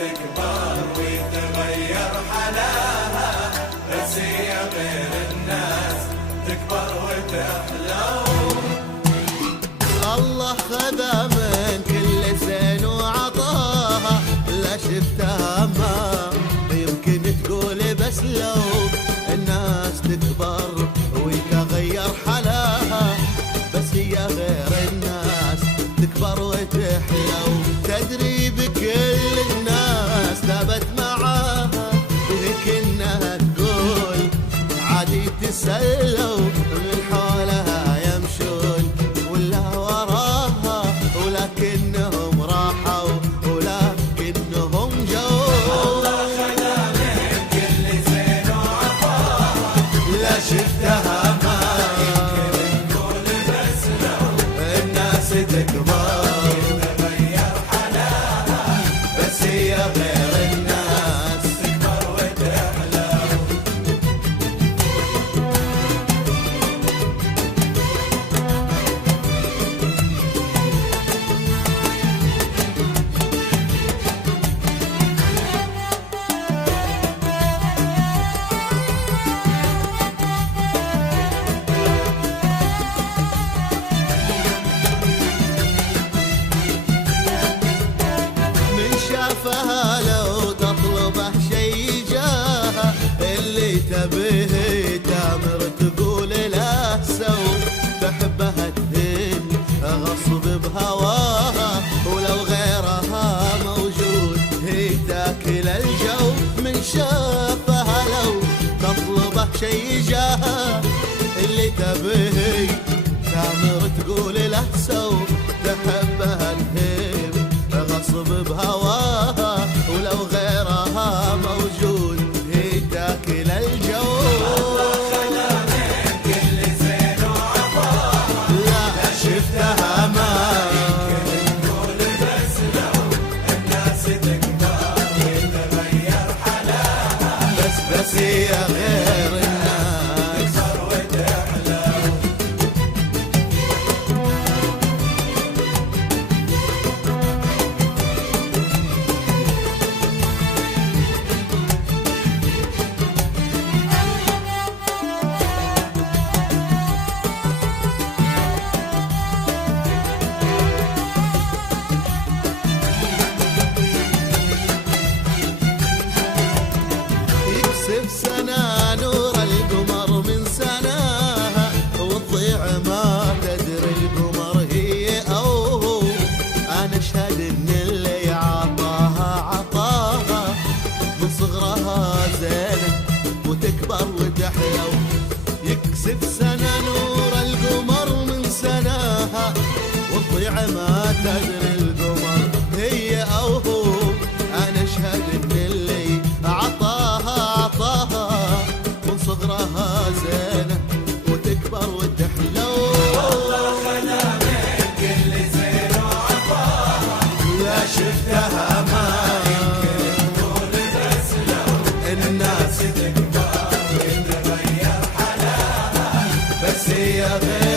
تكبر ويتغير حلاها، بس هي غير الناس تكبر وتحلو. الله خذا من كل زين وعطاها، لا شفتها ما يمكن تقول، بس لو الناس تكبر ويتغير حلاها، بس هي غير الناس تكبر وتحلو. تدري بكل الناس ثابت معاها، لكنها تقول عادي تسلوا، من حولها يمشون ولا وراها، ولكنهم راحوا ولكنهم جو. الله خذا من كل زين وعطاها، لا شفتها ما يمكن تقول، بس لو الناس تكبر تغير حلاها، بس هي غير الناس تكبر وتحلو. شافها لو تطلبه شي جاها، اللي تبيه تامر تقول لا سو، تحبها تهن غصب بهواها، ولو غيرها موجود هي تاكل الجو. من شافها لو تطلبه شي جاها، اللي تبيه تامر تقول لا سو، تحبها تهن غصب بهواها، ولو غيرها موجود هي تاكل الجو. الله خذا من كل زين وعطاها، لا شفتها ما يمكن تقول، بس لو الناس تكبر ويتغير حلاها، بس هي غير الناس تكبر وتحلو. يكسب سنة نور القمر من سناها، وتضيع ما تدري القمر هي أو هو. أنا أشهد إن اللي عطاها من صغرها زينة وتكبر وتحلو. يكسب سنة نور القمر من سناها، وتضيع ما تدري القمر هي أو هو. أنا أشهد إن اللي عطاها من صغرها زينة وتكبر وتحلو. الله خذا من كل زين وعطاها، لا شفتها ما يمكن تقول، بس لو الناس تكبر ويتغير حلاها، بس هي غير